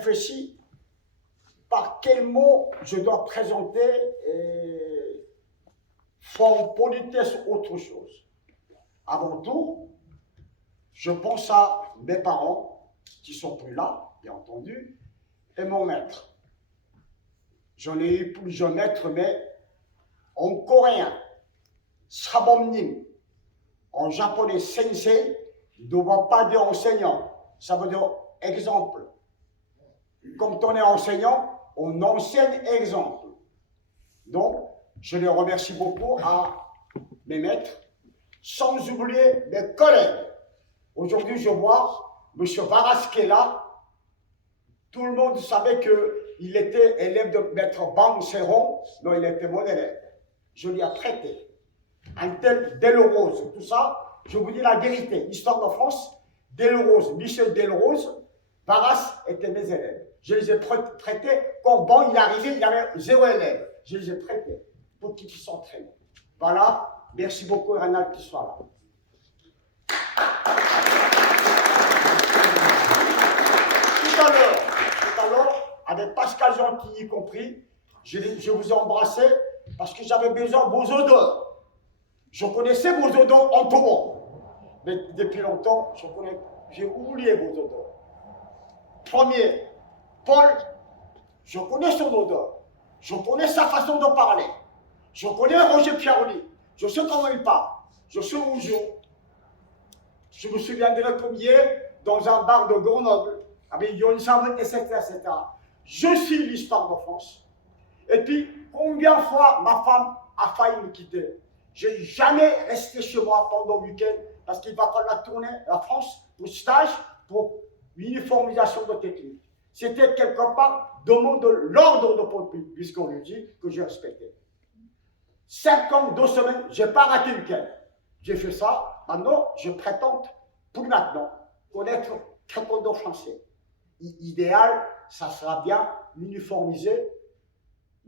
réfléchi par quel mot je dois présenter forme, politesse, autre chose. Avant tout, je pense à mes parents, qui sont plus là, bien entendu, et mon maître. J'en ai eu plusieurs maîtres, mais en coréen, sabomnim, en japonais, sensei, ne doit pas dire enseignant, ça veut dire exemple. Quand on est enseignant, on enseigne exemple. Donc, je les remercie beaucoup à mes maîtres, sans oublier mes collègues. Aujourd'hui, je vois M. Varas qui est là. Tout le monde savait qu'il était élève de maître Bang Serron, non, il était mon élève. Je lui ai prêté. Un tel Delrose, tout ça, je vous dis la vérité. Histoire de France, Delrose, Michel Delrose, Varas étaient mes élèves. Je les ai prêtés. Quand Bang il est arrivé, il y avait 0 élève. Je les ai prêtés pour qu'ils s'entraînent. Voilà. Merci beaucoup, Renald, qui soit là. Tout à l'heure, avec Pascal Gentil y compris, je vous ai embrassé parce que j'avais besoin de vos odeurs. Je connaissais vos odeurs en tout, mais depuis longtemps, j'ai oublié vos odeurs. Premier, Paul, je connais son odeur, je connais sa façon de parler, je connais Roger Pieroli, je sais comment il parle, je sais où il joue. Je me souviendrai comme hier, dans un bar de Grenoble, avec Yonzam, etc., etc. Je suis l'histoire de France. Et puis, combien de fois ma femme a failli me quitter? Je n'ai jamais resté chez moi pendant le week-end parce qu'il va falloir tourner la France pour stage, pour l'uniformisation de technique. C'était quelque part demande de l'ordre de Paul, puisqu'on lui dit que je respectais. 5 ans, 2 semaines, je n'ai pas raté le week-end. J'ai fait ça. Maintenant, je prétends, pour maintenant, connaître taekwondo français. Idéal, ça sera bien uniformisé.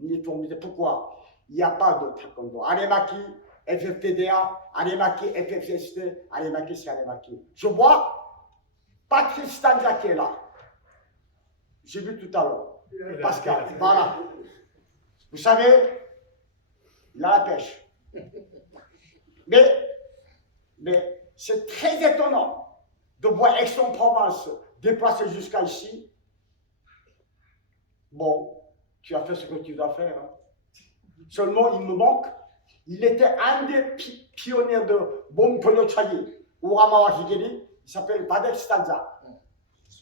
Uniformisé. Pourquoi? Il n'y a pas de taekwondo. Alemaki, FFTDA, Alemaki, FFST, Alemaki, c'est Alemaki. Je vois Patrick Stanza qui est là. J'ai vu tout à l'heure. Pascal, voilà. Vous savez, il a la pêche. Mais c'est très étonnant de voir Aix-en-Provence déplacer jusqu'à ici. Bon, tu as fait ce que tu dois faire. Hein. Seulement, il me manque. Il était un des pionniers de Montpellier Chayi, ou Ramawashigiri. Il s'appelle Badek Stanza.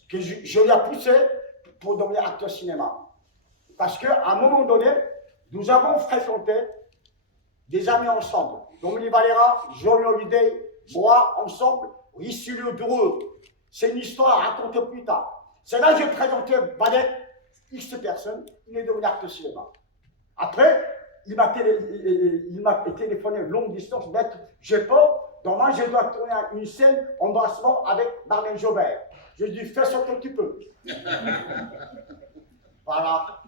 Que je lui ai poussé pour devenir acteur cinéma. Parce qu'à un moment donné, nous avons fréquenté des amis ensemble. Dominique Valera, Jean Holiday, moi, ensemble, Richelieu Dreux. C'est une histoire à raconter plus tard. C'est là que j'ai présenté Badek, X personnes, il est devenu acteur cinéma. Après, il m'a téléphoné longue distance, maître, j'ai peur, demain je dois tourner une scène embrassement avec Marlène Jobert. Je lui ai dit, fais ce que tu peux. Voilà.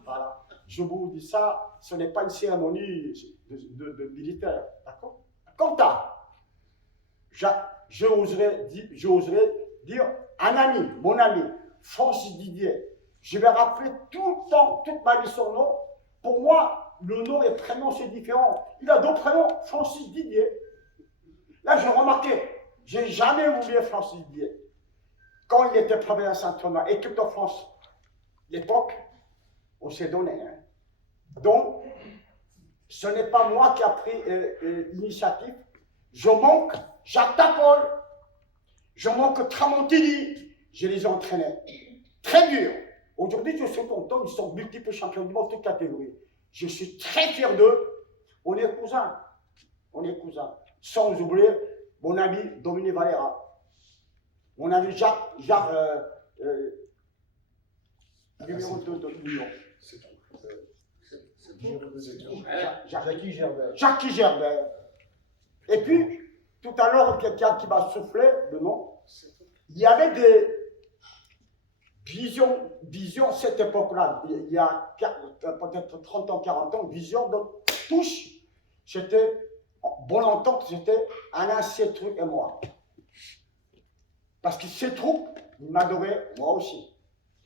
Je vous dis ça, ce n'est pas une cérémonie de militaire, d'accord? Quant à, j'oserais dire, un ami, mon ami, Francis Didier, je vais rappeler tout le temps, toute ma vie son nom. Pour moi, le nom et le prénom, c'est différent. Il a 2 prénoms, Francis Didier. Là, j'ai remarqué, j'ai jamais oublié Francis Didier. Quand il était premier à Saint-Thomas, équipe de France, l'époque, on s'est donné. Hein. Donc, ce n'est pas moi qui ai pris l'initiative. Je manque Jacques Tapol, je manque Tramontini, je les ai entraînés. Très dur. Aujourd'hui, je suis content, ils sont multiples champions du monde, toutes catégories. Je suis très fier d'eux. On est cousins. Sans oublier mon ami Dominique Valera. Mon ami Jacques numéro 2 de l'Union. Jacques Gerbert. Et puis, tout à l'heure, quelqu'un qui m'a soufflé le nom, il y avait des visions à cette époque-là, il y a peut-être 30 ans, 40 ans, vision de touche. C'était, bon entente, c'était Alain Sétrouk et moi. Parce que Sétrouk, il m'adorait, moi aussi.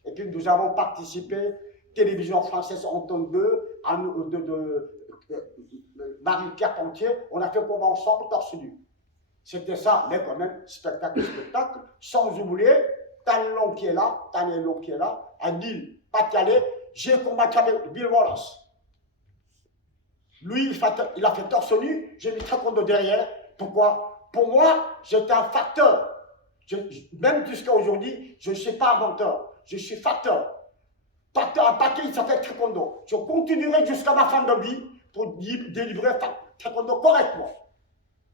Et puis nous avons participé, télévision française Antenne 2, Marie Carpentier, on a fait combat ensemble, torse nu. C'était ça, mais quand même, spectacle, sans oublier, Talon qui est là, à Lille, Pas-de-Calais, j'ai combattu avec Bill Wallace. Lui, il a fait torse nu, j'ai mis taekwondo derrière. Pourquoi? Pour moi, j'étais un facteur. Même jusqu'à aujourd'hui, je ne suis pas inventeur, je suis facteur. Un paquet, il s'appelle taekwondo. Je continuerai jusqu'à ma fin de vie pour délivrer taekwondo correctement.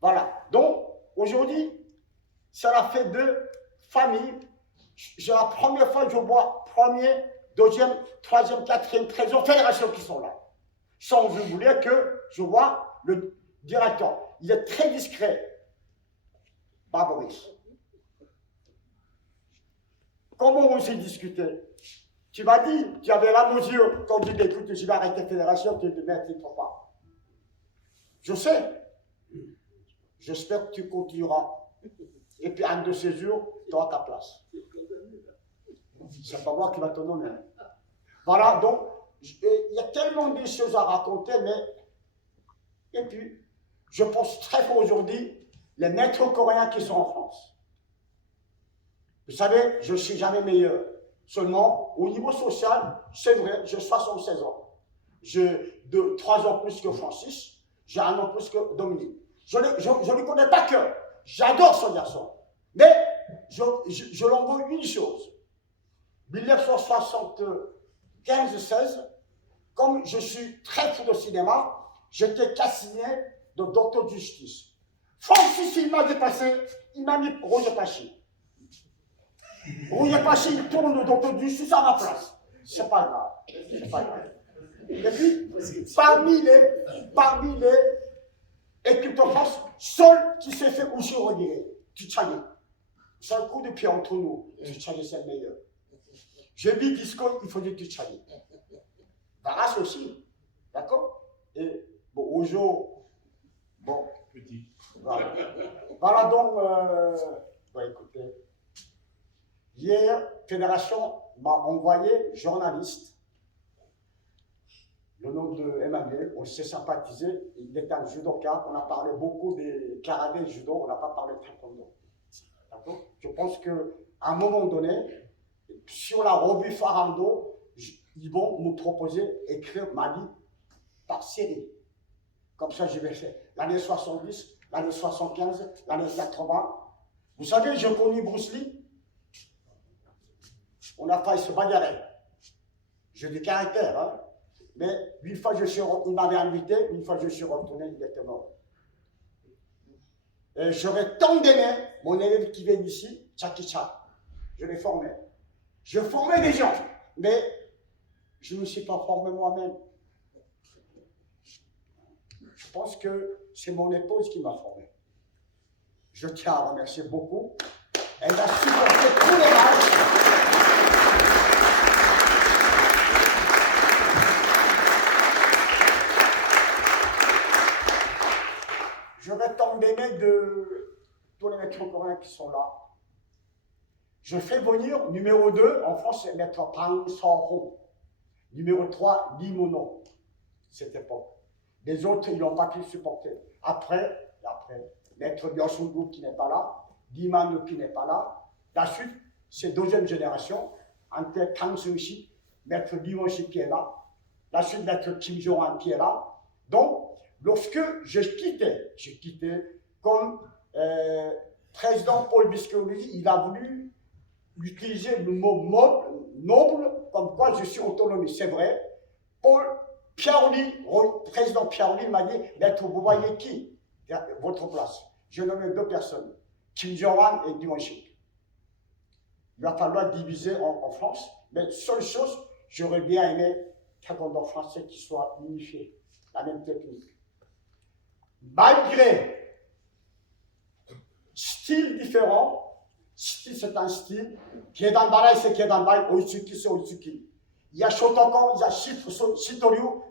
Voilà. Donc, aujourd'hui, c'est la fête de famille. C'est la première fois que je vois premier, deuxième, troisième, quatrième, 13e fédération qui sont là. Sans oublier que je vois le directeur. Il est très discret. Boris. Comment on s'est discuté? Tu m'as dit, tu avais la mesure. Quand tu dis, écoute, je vais arrêter la fédération, tu te dis, mais tu ne peux pas. Je sais. J'espère que tu continueras. Et puis, un de ces jours, tu auras ta place. C'est pas moi qui va te donner. Voilà, donc, il y a tellement de choses à raconter, mais. Et puis, je pense très fort aujourd'hui, les maîtres coréens qui sont en France. Vous savez, je ne suis jamais meilleur. Seulement, au niveau social, c'est vrai, j'ai 76 ans. J'ai 3 ans plus que Francis, j'ai 1 an plus que Dominique. Je ne connais pas que. J'adore ce garçon. Mais je l'envoie une chose. 1975-16, comme je suis très fou de cinéma, j'étais cassigné de docteur de justice. Francis, il m'a dépassé, il m'a mis Roger Pachi. Roger Pachi, il tourne le docteur de justice à ma place. C'est pas grave. C'est pas grave. Et puis, parmi les équipes de France, seul qui s'est fait coucher au regret, Tuchani. C'est un coup de pied entre nous. Tuchani, c'est le meilleur. J'ai vu Disco, il faut dire Tuchani. Varas aussi. D'accord? Et bon, Ojo, bon. Petit. Voilà. Voilà donc, bon, écoutez. Hier, Fédération m'a envoyé journaliste. Le nom de Emmanuel, on s'est sympathisé. Il était un judoka. On a parlé beaucoup des karaté et judo. On n'a pas parlé de taekwondo. D'accord? Je pense qu'à un moment donné, sur la revue Farando, ils vont nous proposer d'écrire ma vie par série. Comme ça, je vais faire l'année 70, l'année 75, l'année 80. Vous savez, j'ai connu Bruce Lee. On a failli se bagarrer. J'ai du caractère, hein. Mais une fois, il m'avait invité, une fois je suis retourné, il était mort. Et j'aurais tant aimé mon élève qui vient d'ici, Jackie Chan. Je l'ai formé. Je formais des gens, mais je ne me suis pas formé moi-même. Je pense que c'est mon épouse qui m'a formé. Je tiens à remercier beaucoup. Elle a supporté tous les matchs. J'aurais tant aimé de tous les maîtres coréens qui sont là. Je fais venir numéro 2, en France, c'est maître Pang Seo-ho. Numéro 3, Lee Mono, cette époque. Les autres, ils n'ont pas pu supporter. Après, maître Byung Sung qui n'est pas là, Lee Man qui n'est pas là. La suite, c'est deuxième génération, entre Kang Seung-si, maître Lee Won-si qui est là. La suite, maître Kim Jong-un qui est là. Donc, lorsque je quittais comme président Paul Biscoli, il a voulu utiliser le mot noble, comme quoi je suis autonomie. C'est vrai. Président Pierre-Louis m'a dit, maître, vous voyez qui? Votre place. J'ai nommé 2 personnes, Kim Jong-un et Lee Won-si. Il va falloir diviser en France, mais seule chose, j'aurais bien aimé taekwondo français qui soit unifié, la même technique. Malgré style différent, style c'est un style, Kedanbarai c'est Kedanbarai, Oitsuki c'est Oitsuki. Il y a Shotokan, il y a Shitoryu,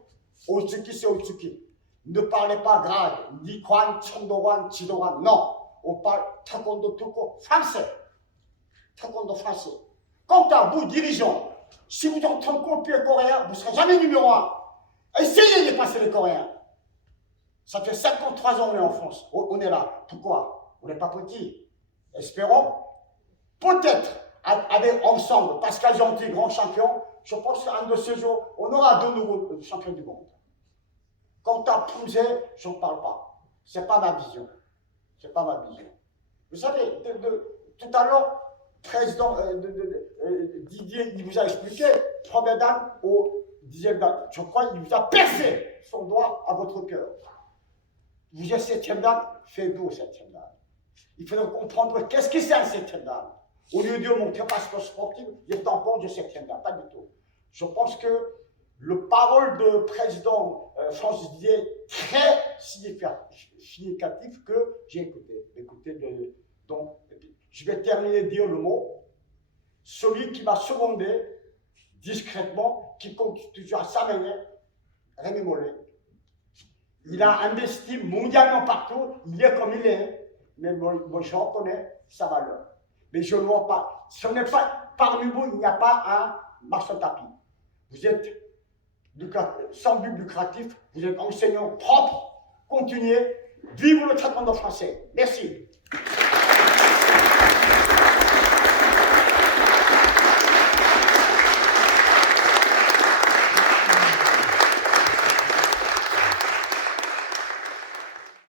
Oitsuki c'est Oitsuki. Ne parlez pas grade, ni Kwan, Chondowan, Chidowan, non. On parle taekwondo tout court, français. Taekwondo français. Quant à vous, dirigeants, Si vous êtes en train de copier les Coréens, vous ne serez jamais numéro 1. Essayez de dépasser les Coréens. Ça fait 53 ans qu'on est en France. On est là. Pourquoi? On n'est pas petit. Espérons. Peut-être, avec ensemble, Pascal Gentil, grand champion, je pense qu'un de ces jours, on aura de nouveaux champions du monde. Quant à Pouzet, je n'en parle pas. Ce n'est pas ma vision. C'est pas ma vision. Vous savez, tout à l'heure, président Didier, il vous a expliqué, première dame au 10e dame. Je crois qu'il vous a percé son doigt à votre cœur. Vous êtes 7e dame, faites-vous 7e dame. Il faut donc comprendre qu'est-ce que c'est un 7e dame. Au lieu de dire mon passeport sportif, il est en compte de 7e dame. Pas du tout. Je pense que le parole de président Francis Didier est très significatif que j'ai écouté. Donc, je vais terminer de dire le mot. Celui qui m'a secondé discrètement, qui compte toujours à sa manière, Rémi Mollet. Il a investi mondialement partout, il est comme il est. Mais moi je reconnais sa valeur. Mais je ne vois pas. Si on n'est pas parmi vous, il n'y a pas un marchand tapis. Vous êtes sans but lucratif, vous êtes enseignant propre, continuez, vive le traitement de français. Merci.